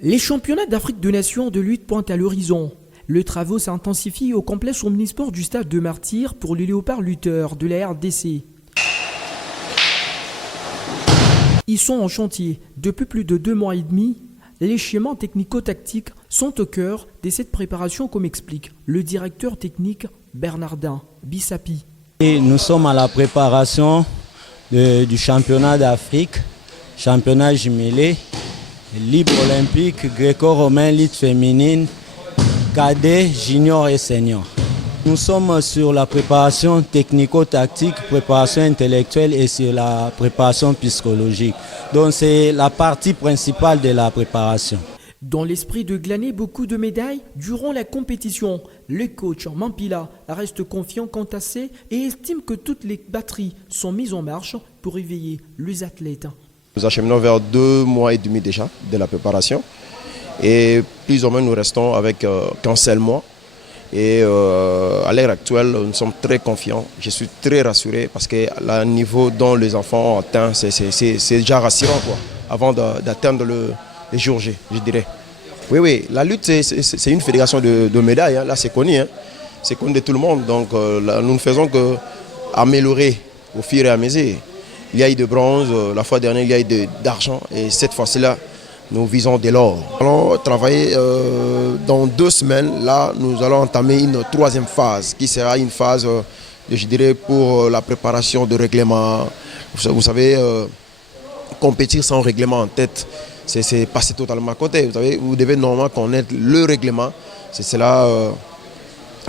Les championnats d'Afrique de Nations de lutte pointent à l'horizon. Le travaux s'intensifie au complexe omnisport du stade de Martyrs pour les léopards lutteurs de la RDC. Ils sont en chantier depuis plus de 2 mois et demi. Les schémas technico-tactiques sont au cœur de cette préparation, comme explique le directeur technique Bernardin Bissapi. Et nous sommes à la préparation du championnat d'Afrique, championnat jumelé, libre olympique, gréco-romain, lutte féminine, cadet, junior et senior. Nous sommes sur la préparation technico-tactique, préparation intellectuelle et sur la préparation psychologique. Donc c'est la partie principale de la préparation. Dans l'esprit de glaner beaucoup de médailles durant la compétition, le coach Mampila reste confiant quant à ces et estime que toutes les batteries sont mises en marche pour éveiller les athlètes. Nous acheminons vers 2 mois et demi déjà de la préparation et plus ou moins nous restons avec qu'un seul mois. Et à l'heure actuelle, nous sommes très confiants. Je suis très rassuré parce que le niveau dont les enfants ont atteint, c'est déjà rassurant quoi, avant d'atteindre le jour G, je dirais. Oui, la lutte, c'est une fédération de médailles. Hein. Là, c'est connu. Hein. C'est connu de tout le monde. Donc, là, nous ne faisons qu'améliorer au fur et à mesure. Il y a eu de bronze, la fois dernière, il y a eu d'argent. Et cette fois-ci-là, nous visons de l'or. Nous allons travailler dans 2 semaines. Là, nous allons entamer une 3e phase, qui sera une phase, je dirais, pour la préparation de règlement. Vous savez, compétir sans règlement en tête, c'est passer totalement à côté. Vous devez normalement connaître le règlement. C'est cela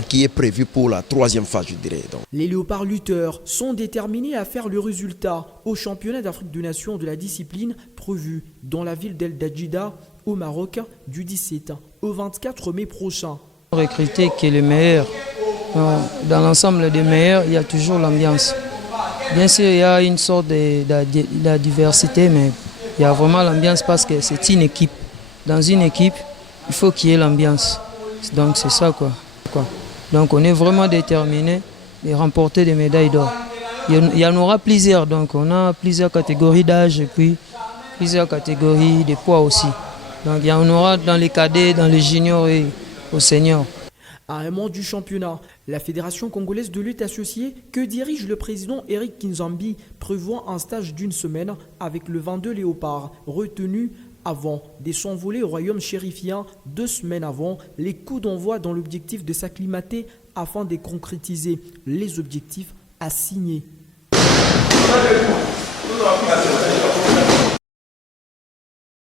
qui est prévu pour la 3e phase, je dirais. Donc. Les léopards lutteurs sont déterminés à faire le résultat au championnat d'Afrique de Nations de la discipline prévu dans la ville d'El Djidda au Maroc du 17 au 24 mai prochain. Recruter qui est le meilleur. Dans l'ensemble des meilleurs, il y a toujours l'ambiance. Bien sûr, il y a une sorte de diversité, mais il y a vraiment l'ambiance parce que c'est une équipe. Dans une équipe, il faut qu'il y ait l'ambiance. Donc c'est ça quoi. Donc on est vraiment déterminé de remporter des médailles d'or. Il y en aura plusieurs, donc on a plusieurs catégories d'âge et puis plusieurs catégories de poids aussi. Donc il y en aura dans les cadets, dans les juniors et aux seniors. À un mois du championnat, la Fédération congolaise de lutte associée que dirige le président Eric Kinzambi prévoit un stage d'1 semaine avec le 22 léopards retenu avant de s'envoler au royaume chérifien 2 semaines avant les coups d'envoi dans l'objectif de s'acclimater afin de concrétiser les objectifs assignés.